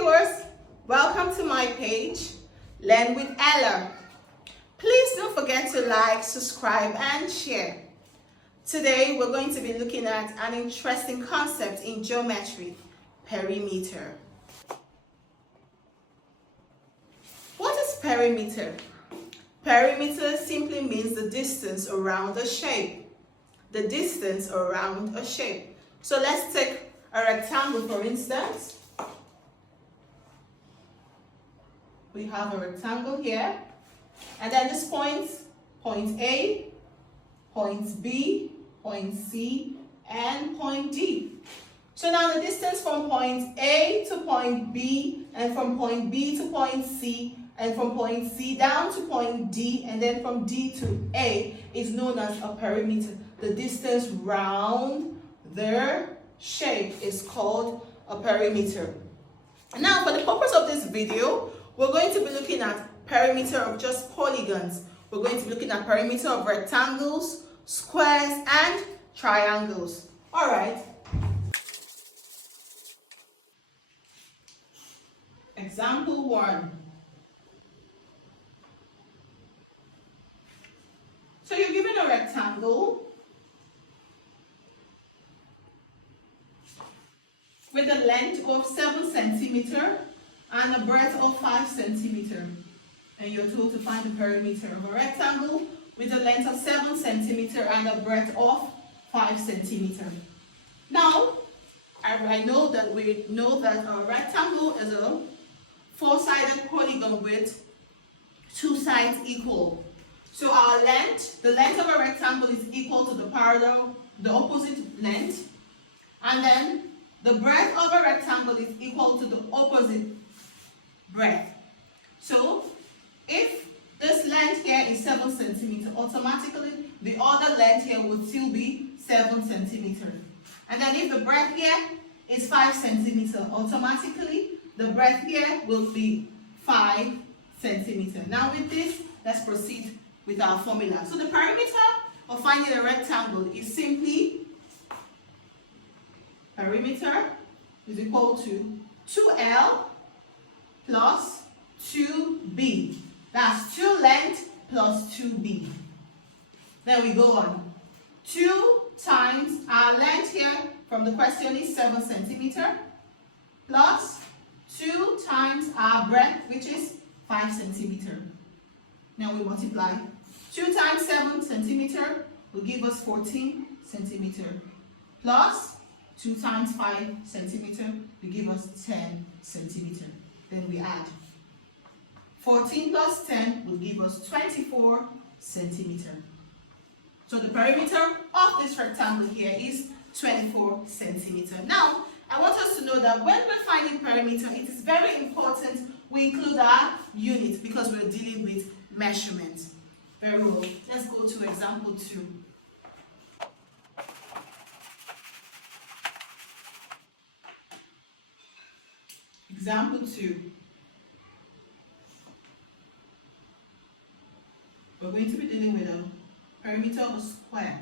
viewers, welcome to my page, Learn with Ella. Please don't forget to like, subscribe and share. Today we're going to be looking at an interesting concept in geometry, perimeter. What is perimeter? Perimeter simply means the distance around a shape. The distance around a shape. So let's take a rectangle for instance. We have a rectangle here, and then this point A, point B, point C, and point D. So now the distance from point A to point B, and from point B to point C, and from point C down to point D, and then from D to A is known as a perimeter. The distance round their shape is called a perimeter. Now, for the purpose of this video, we're going to be looking at perimeter of just polygons. We're going to be looking at perimeter of rectangles, squares, and triangles. All right. Example 1. So you're given a rectangle with a length of 7 centimeters and a breadth of 5 centimeters. And you're told to find the perimeter of a rectangle with a length of 7 centimeters and a breadth of 5 centimeters. Now, I know that we know that a rectangle is a 4-sided polygon with 2 sides equal. So our length, the length of a rectangle is equal to the opposite length, and then the breadth of a rectangle is equal to the opposite breadth. So if this length here is 7 centimeters, automatically the other length here would still be 7 centimeters. And then if the breadth here is 5 centimeters, automatically the breadth here will be 5 centimeters. Now with this, let's proceed with our formula. So the perimeter of finding a rectangle is simply perimeter is equal to 2L plus 2B. That's 2 length plus 2B. Then we go on. 2 times our length here from the question is 7 centimeters plus 2 times our breadth, which is 5 centimeters. Now we multiply. 2 times 7 centimeters will give us 14 centimeters plus 2 times 5 centimeters will give us 10 centimeters. Then we add. 14 plus 10 will give us 24 centimeters. So the perimeter of this rectangle here is 24 centimeters. Now, I want us to know that when we're finding perimeter, it is very important we include our unit because we're dealing with measurement. Very well. Let's go to example 2. Example 2. We're going to be dealing with a perimeter of a square.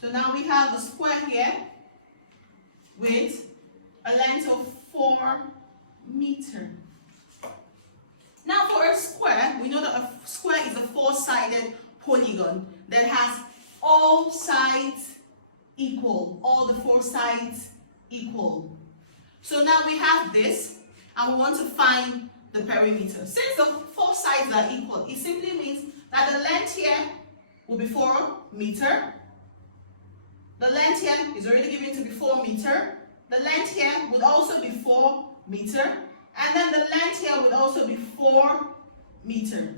So now we have a square here with a length of 4 meters. Now for a square, we know that a square is a 4-sided polygon that has all sides equal, all the 4 sides equal. So now we have this and we want to find the perimeter. Since the 4 sides are equal, it simply means that the length here will be 4 meters. The length here is already given to be 4 meters. The length here would also be 4 meters. And then the length here would also be 4 meters.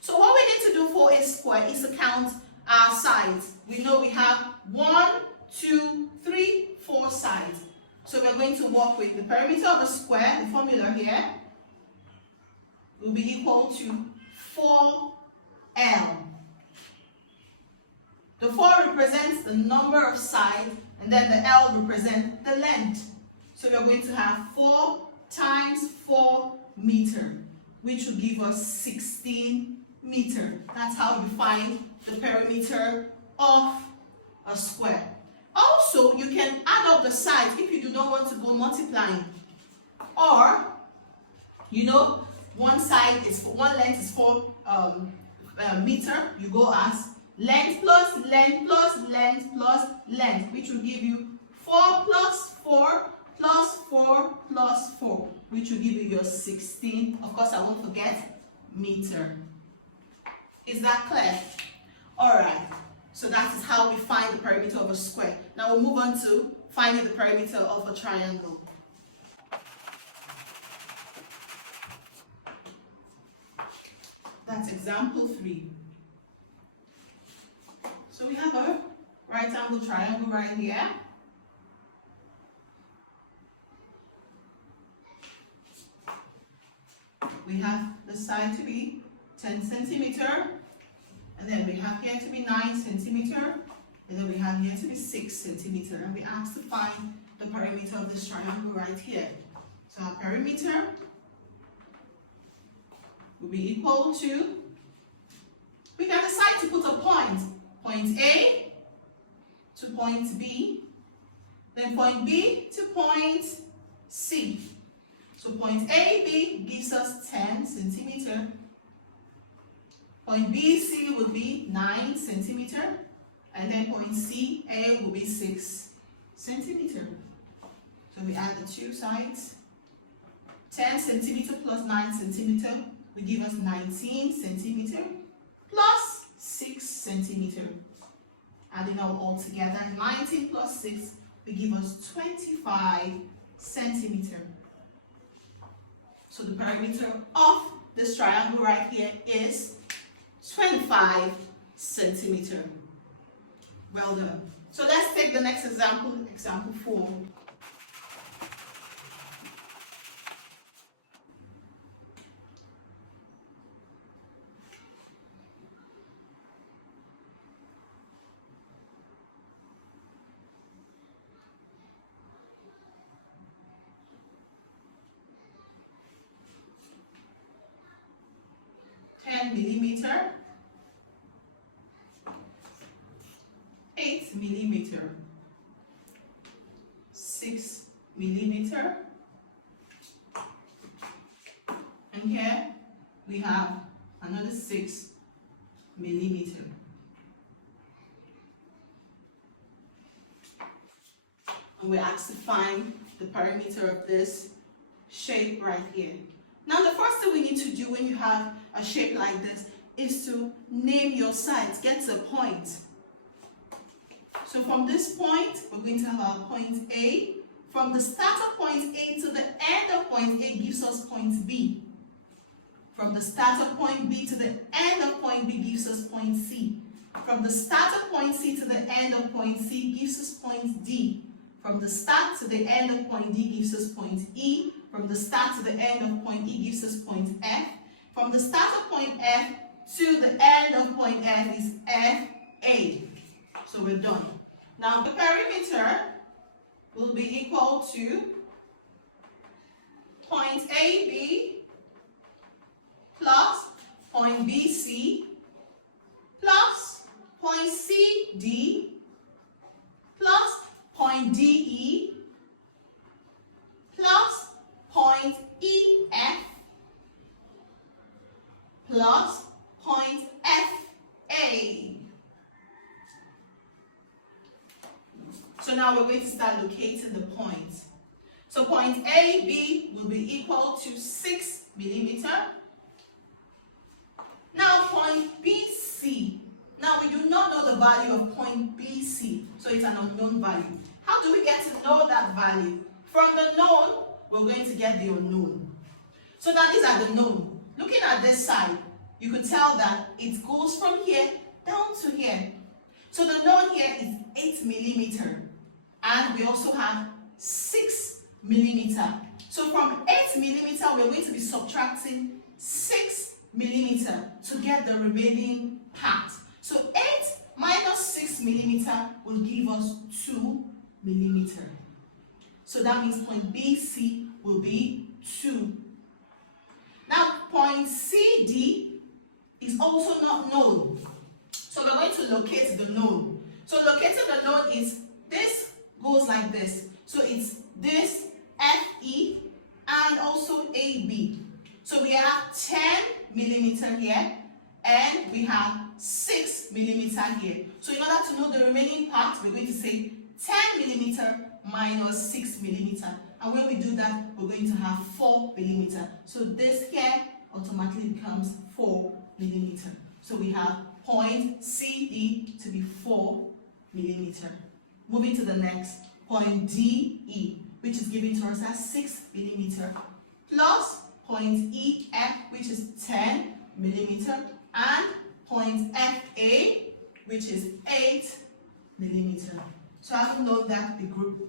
So what we need to do for a square is to count our sides. We know we have 1, 2, 3, 4 sides. So we're going to work with the perimeter of a square. The formula here will be equal to 4L. The 4 represents the number of sides, and then the L represents the length. So we're going to have 4 times 4 meters, which will give us 16 meters. That's how we find the perimeter of a square. Also, you can add up the sides if you do not want to go multiplying. Or, you know, one length is 4 meter. You go as length plus length plus length plus length, which will give you 4 plus 4 plus 4 plus 4, which will give you your 16. Of course, I won't forget meter. Is that clear? Alright, so that is how we find the perimeter of a square. Now we'll move on to finding the perimeter of a triangle. That's example 3. So we have a right angle triangle right here. We have the side to be 10 centimeter, and then we have here to be 9 centimeter, and then we have here to be 6 centimeter, and we ask to find the perimeter of this triangle right here. So our perimeter will be equal to, we can decide to put a point A to point B, then point B to point C. So point AB gives us 10 centimeter. Point BC will be 9 centimeter. And then point CA will be 6 centimeter. So we add the two sides. 10 centimeter plus 9 centimeter will give us 19 centimeter plus 6 centimeter. Adding all together, 19 plus 6 will give us 25 centimeter. So the perimeter of this triangle right here is 25 centimeter. Well done. So let's take the next example, example 4. Millimeter, 8 millimeter, 6 millimeter, and here we have another 6 millimeter. And we're asked to find the perimeter of this shape right here. Now the first thing we need to do when you have a shape like this is to name your sides, get to a point. So from this point, we're going to have our point A. From the start of point A to the end of point A gives us point B. From the start of point B to the end of point B gives us point C. From the start of point C to the end of point C gives us point D. From the start to the end of point D gives us point E. From the start to the end of point E gives us point F. From the start of point F to the end of point F is FA. So we're done. Now the perimeter will be equal to point AB plus point BC plus point CD plus point DE plus point EF plus point FA. So now we're going to start locating the points. So point AB will be equal to 6 millimeter. Now point BC. Now we do not know the value of point BC, so it's an unknown value. How do we get to know that value? From the known, we're going to get the unknown. So now these are the known. Looking at this side, you could tell that it goes from here down to here. So the known here is 8 millimeter. And we also have 6 millimeter. So from 8 millimeter, we're going to be subtracting 6 millimeter to get the remaining part. So 8 minus 6 millimeter will give us 2 millimeter. So that means point BC will be 2. Now point CD is also not known. So we're going to locate the known. So locating the known is this goes like this. So it's this FE and also AB. So we have 10 millimeter here and we have 6 millimeter here. So in order to know the remaining part, we're going to say 10 millimeter minus 6 millimeter. And when we do that, we're going to have 4 millimeter. So this here automatically becomes 4 millimeter. So we have point CD to be 4 millimeter. Moving to the next, point DE, which is given to us as 6 millimeter, plus point EF, which is 10 millimeter, and point FA, which is 8 millimeter. So having known that, we group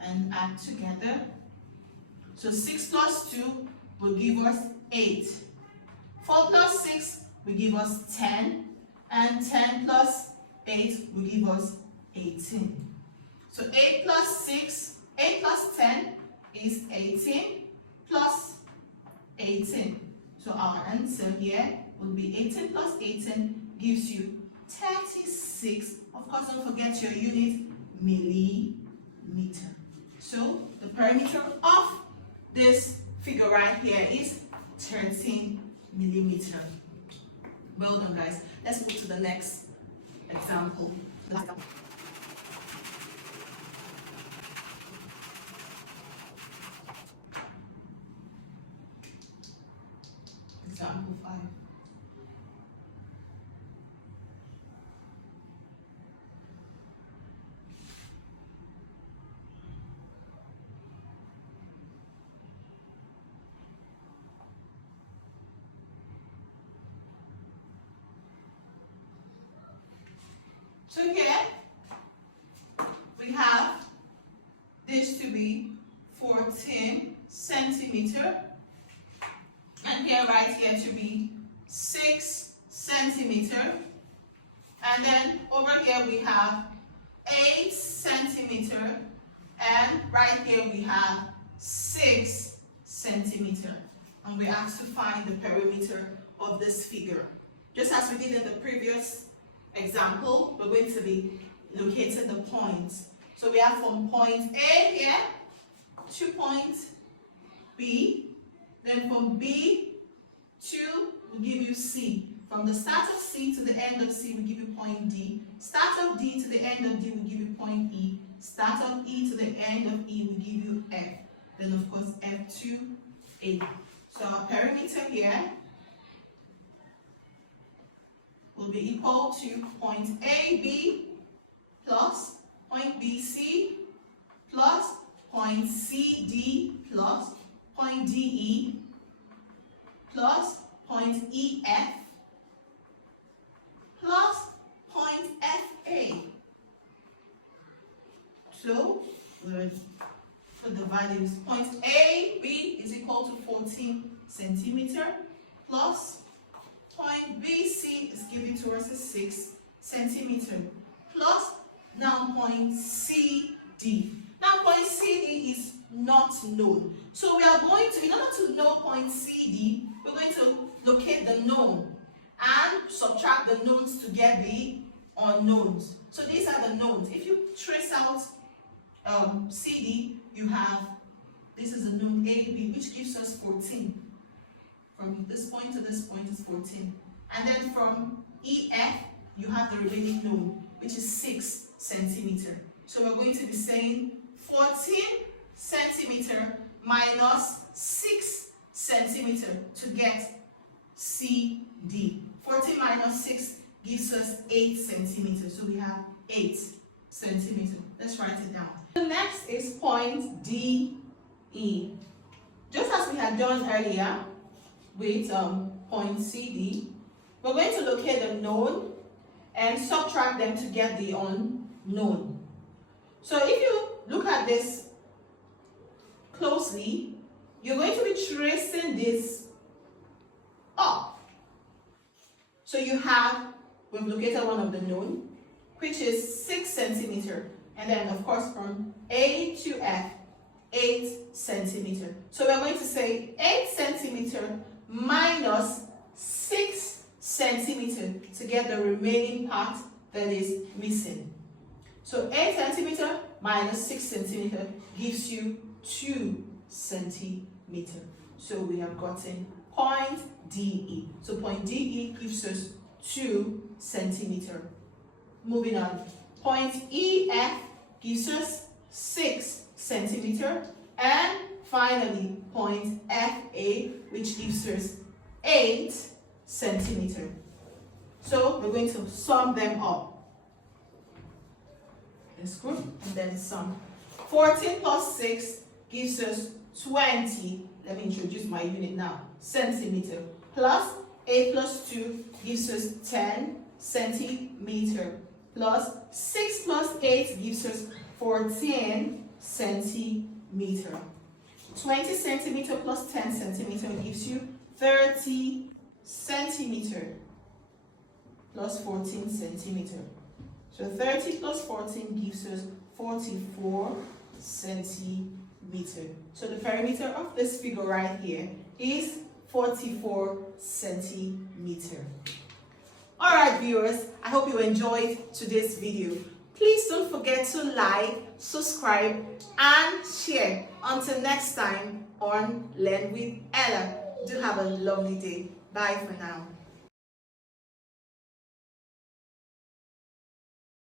and add together. So 6 plus 2 will give us 8. 4 plus 6 will give us 10. And 10 plus 8 will give us 18. So 8 plus 10 is 18 plus 18. So our answer here will be 18 plus 18 gives you 36. Of course, don't forget your unit, millimeter. So the perimeter of this figure right here is 13 millimeter. Well done, guys. Let's move to the next example. Example 5. So here we have this to be 14 centimeter, and here right here to be 6 centimeter, and then over here we have 8 centimeter, and right here we have 6 centimeter, and we asked to find the perimeter of this figure. Just as we did in the previous example, we're going to be locating the points. So we have from point A here to point B, then from B to will give you C. From the start of C to the end of C will give you point D. Start of D to the end of D will give you point E. Start of E to the end of E will give you F. Then of course F to A. So our perimeter here will be equal to point AB plus point BC plus point CD plus point DE plus point EF plus point FA. So we'll put the values. Point AB is equal to 14 centimeter plus point BC is given to us as 6 centimeter plus now point CD. Now point CD is not known. So we are going to, in order to know point CD, we're going to locate the known and subtract the knowns to get the unknowns. So these are the knowns. If you trace out CD, you have, this is a known AB, which gives us 14. From this point to this point is 14. And then from EF, you have the remaining known, which is 6 centimeter. So we're going to be saying 14 centimeter minus 6 centimeter to get CD. 14 minus 6 gives us 8 centimeters. So we have 8 centimeters. Let's write it down. The next is point DE. Just as we had done earlier with point CD, we're going to locate the known and subtract them to get the unknown. So if you look at this closely, you're going to be tracing this up. So you have, we've located one of the known, which is 6 centimeter. And then of course from A to F, 8 centimeter. So we're going to say 8 centimeter minus 6 centimeter to get the remaining part that is missing. So 8 centimeter minus 6 centimeter gives you 2 centimeter. So we have gotten point DE. So point DE gives us 2 centimeter. Moving on, point EF gives us 6 centimeter. And finally, point FA, which gives us 8 centimeter. So we're going to sum them up. Let's go, and then sum. 14 plus 6 gives us 20. Let me introduce my unit now. Centimeter. Plus 8 plus 2 gives us 10 centimeter. Plus 6 plus 8 gives us 14 centimeter. 20 centimeter plus 10 centimeter gives you 30 centimeter plus 14 centimeter. So 30 plus 14 gives us 44 centimeter. So the perimeter of this figure right here is 44 centimeter. Alright viewers, I hope you enjoyed today's video. Please don't forget to like, subscribe and share. Until next time on Learn with Ella. Do have a lovely day. Bye for now.